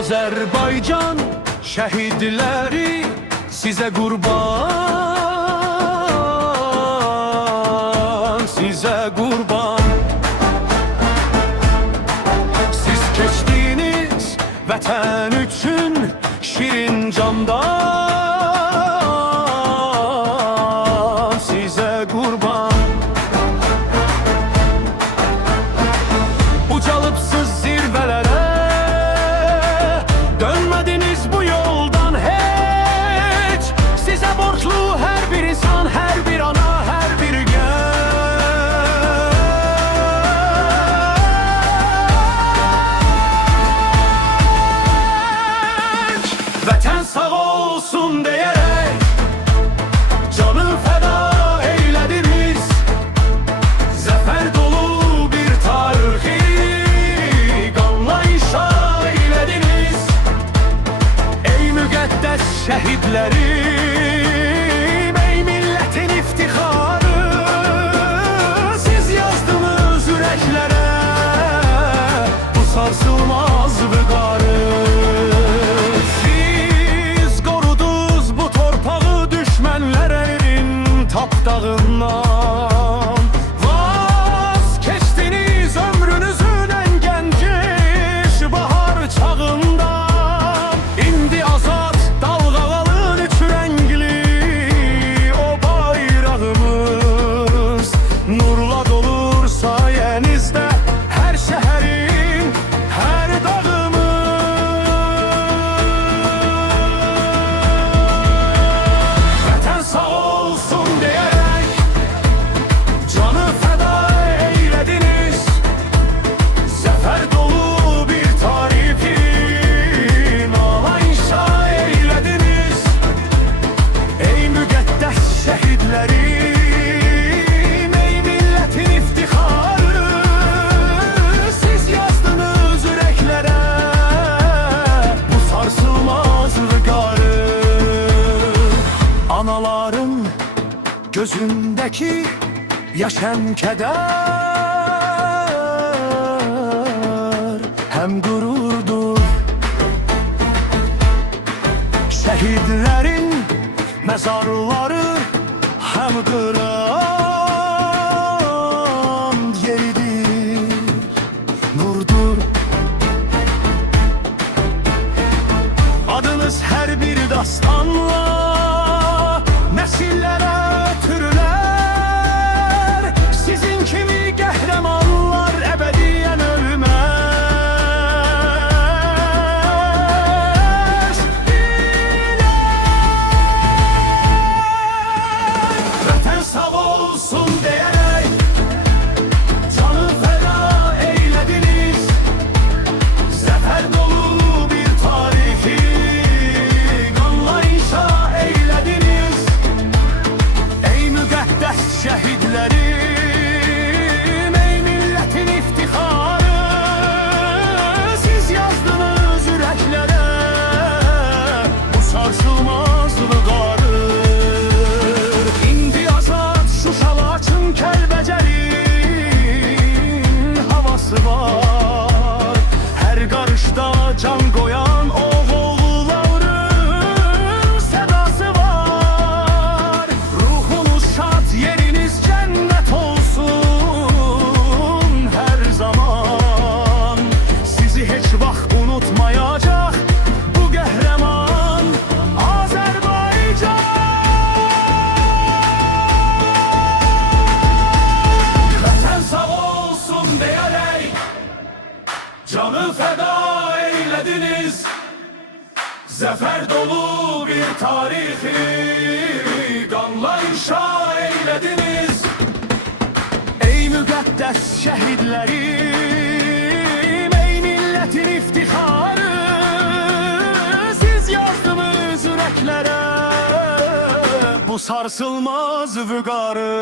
Azərbaycan şəhidləri sizə qurban, sizə qurban. Siz keçdiniz vətən üçün şirin candan, sizə qurban. Ucalıbsız zirvələrə, dönmədiniz bu yoldan heç. Sizə borçlu hər bir insan, hər bir ana, hər bir gənc. Vətən sağ olsun deyərək canı fəda eylədiniz. Zəfər dolu bir tarixi qanla inşa eylədiniz. Ey müqəddəs şəhidlərim, ey millətin iftixarı, siz yazdınız ürəklərə bu sarsılmaz vüqarı. Siz qorudunuz bu torpağı düşmənlərin tapdağından. Vaz keçdiniz ömrünüzün ən gənc bahar çağından. İndi azad dalğalanır üç rəngli o bayrağımız. Nurla dolur sayənizdə hər şəhərin, hər dağımız. Vətən sağ olsun deyərək canı fəda eylədiniz. Zəfər dolu bir tarixi nala inşa eylədiniz. Ey müqəddəs şəhidlərim, ey millətin iftixarı, siz yazdınız ürəklərə bu sarsılmaz vüqarı. Anaların gözündəki yaş həm kədər, həm qürurdur. Şəhidlərin məzarları həm qıran yeridir, nurdur. Adınız hər bir dastanla nəsillərə ötürülər. Sizin kimi qəhrəmanlar əbədiyyən ölməz. Vətən sağ olsun deyərək canı fəda eylədiniz. Zəfər dolu bir tarixi qanla inşa eylədiniz. Ey müqəddəs şəhidlərim, ey millətin iftixarı, siz yazdınız ürəklərə bu sarsılmaz vüqarı. İndi azad Şuşa, Laçın, Kəlbəcərin havası var. Hər qarışda can qoyan oğulların sədası var. Ruhunuz şad, yeriniz cənnət olsun hər zaman. Sizi heç vaxt unutmayacaq bu qəhrəman Azərbaycan. Vətən sağ olsun deyərək canı fəda eylədiniz. Zəfər dolu bir tarixi qanla inşa eylədiniz. Ey müqəddəs şəhidlərim, ey millətin iftixarı, siz yazdınız ürəklərə bu sarsılmaz vüqarı.